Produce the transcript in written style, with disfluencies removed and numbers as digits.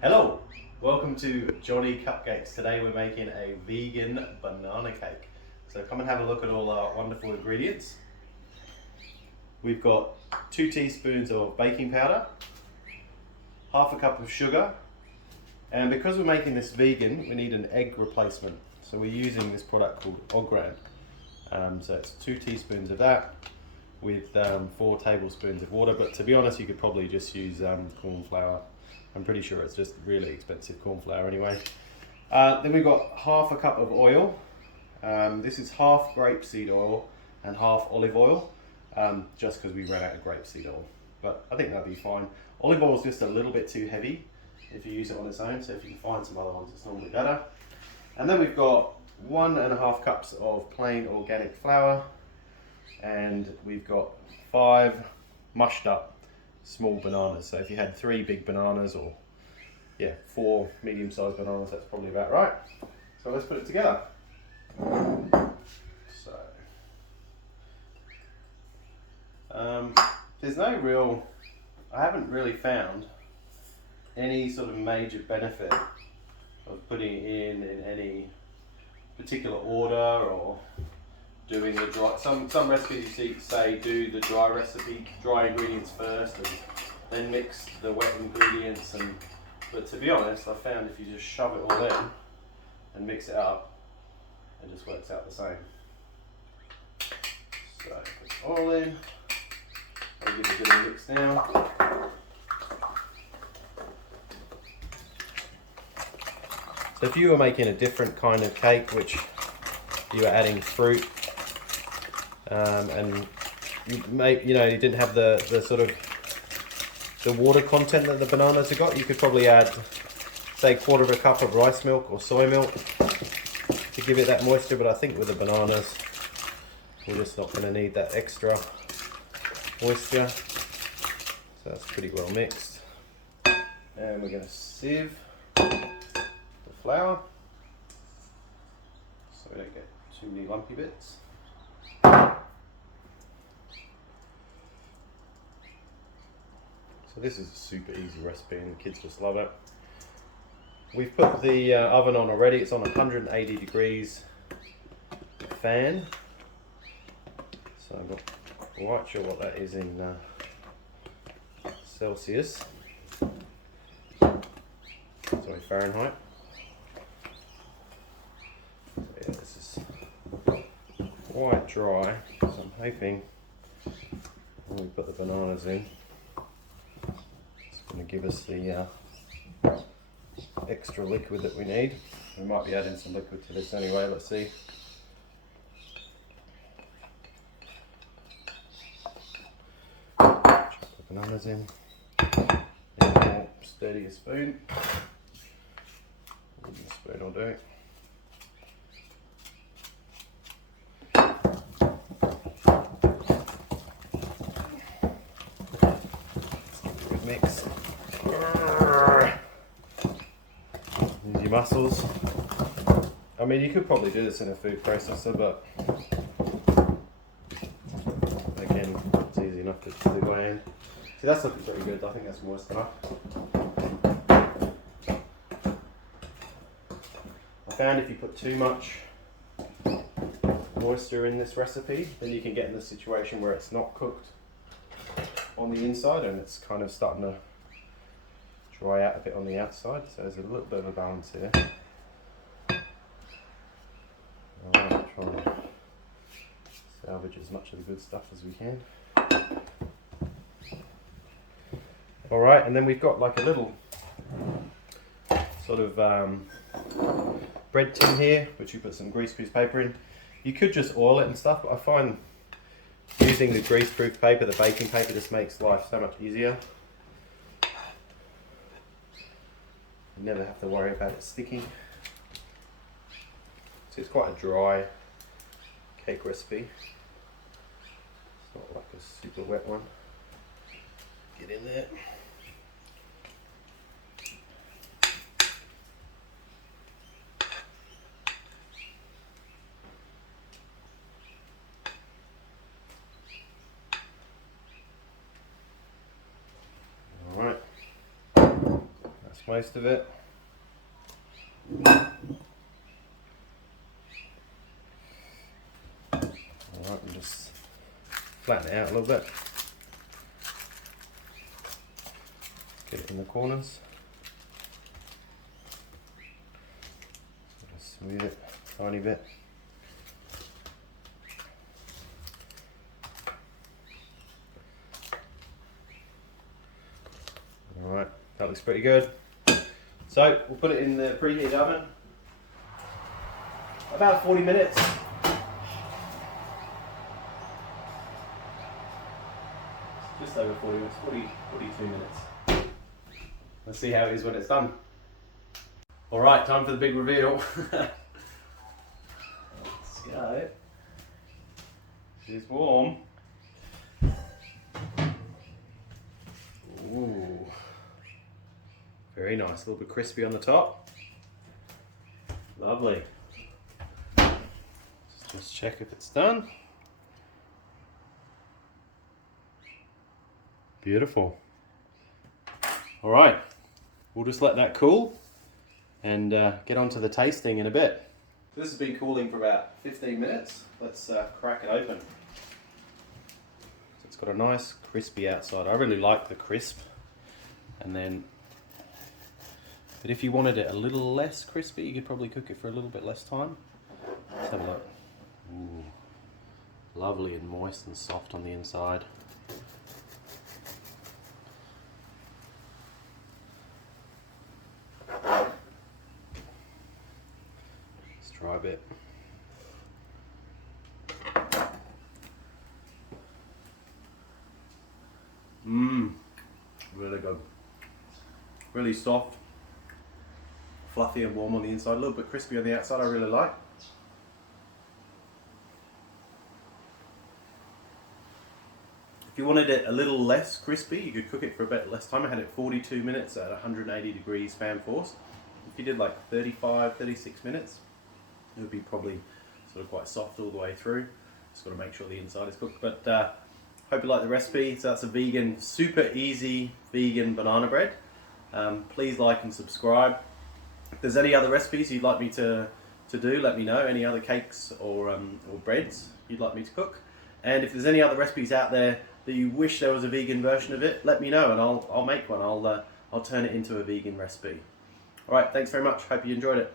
Hello, welcome to Johnny Cupcakes. Today we're making a vegan banana cake. So come and have a look at all our wonderful ingredients. We've got 2 teaspoons of baking powder, half a cup of sugar, and because we're making this vegan, we need an egg replacement. So we're using this product called Ogran. So it's 2 teaspoons of that with 4 tablespoons of water, but to be honest, you could probably just use corn flour. I'm pretty sure it's just really expensive corn flour anyway. Then we've got half a cup of oil. This is half grapeseed oil and half olive oil, just because we ran out of grapeseed oil. But I think that'll be fine. Olive oil is just a little bit too heavy if you use it on its own, so if you can find some other ones, it's normally better. And then we've got 1.5 cups of plain organic flour, and we've got 5 mushed up small bananas. So if you had 3 big bananas or 4 medium-sized bananas, that's probably about right. So let's put it together. So there's no real, I haven't really found any sort of major benefit of putting it in any particular order or doing the dry. Some recipes you say do the dry ingredients first and then mix the wet ingredients. But to be honest, I found if you just shove it all in and mix it up, it just works out the same. So put it all in. I'll give it a bit of a mix now. So if you were making a different kind of cake, which you were adding fruit, and you didn't have the sort of the water content that the bananas have got, you could probably add, say, 1/4 cup of rice milk or soy milk to give it that moisture. But I think with the bananas, we're just not going to need that extra moisture. So that's pretty well mixed. And we're going to sieve the flour so we don't get too many lumpy bits. So this is a super easy recipe and the kids just love it. We've put the oven on already. It's on 180 degrees fan. So I'm not quite sure what that is in Celsius. Sorry, Fahrenheit. So yeah, this is quite dry, so I'm hoping when we put the bananas in, it's going to give us the extra liquid that we need. We might be adding some liquid to this anyway, let's see. Chuck the bananas in. Need a more sturdier spoon. The spoon will do. Good mix. Use your muscles. I mean, you could probably do this in a food processor, but again, it's easy enough to do by hand. See, that's looking pretty good. I think that's moist enough. I found if you put too much moisture in this recipe, then you can get in the situation where it's not cooked on the inside and it's kind of starting to dry out a bit on the outside. So there's a little bit of a balance here. I want to try and salvage as much of the good stuff as we can. Alright, and then we've got like a little sort of bread tin here, which you put some greaseproof paper in. You could just oil it and stuff, but I find using the greaseproof paper, the baking paper, just makes life so much easier. You never have to worry about it sticking. So it's quite a dry cake recipe. It's not like a super wet one. Get in there. most of it. Alright, and just flatten it out a little bit. Get it in the corners. Just smooth it a tiny bit. Alright, that looks pretty good. So we'll put it in the preheated oven. About 40 minutes. Just over 40 minutes, 42 minutes. Let's see how it is when it's done. Alright, time for the big reveal. Let's go. It's warm. Ooh. Very nice, a little bit crispy on the top. Lovely. Just check if it's done. Beautiful. All right, we'll just let that cool and get on to the tasting in a bit. This has been cooling for about 15 minutes. Let's crack it open. So it's got a nice crispy outside. I really like the crisp. And then, but if you wanted it a little less crispy, you could probably cook it for a little bit less time. Let's have a look. Ooh, lovely and moist and soft on the inside. Let's try a bit. Really good. Really soft, fluffy and warm on the inside, a little bit crispy on the outside. I really like. If you wanted it a little less crispy, you could cook it for a bit less time. I had it 42 minutes at 180 degrees fan force. If you did like 35, 36 minutes, it would be probably sort of quite soft all the way through. Just got to make sure the inside is cooked. But hope you like the recipe. So that's a vegan, super easy vegan banana bread. Please like and subscribe. If there's any other recipes you'd like me to do, let me know. Any other cakes or breads you'd like me to cook. And if there's any other recipes out there that you wish there was a vegan version of it, let me know and I'll make one. I'll turn it into a vegan recipe. Alright, thanks very much. Hope you enjoyed it.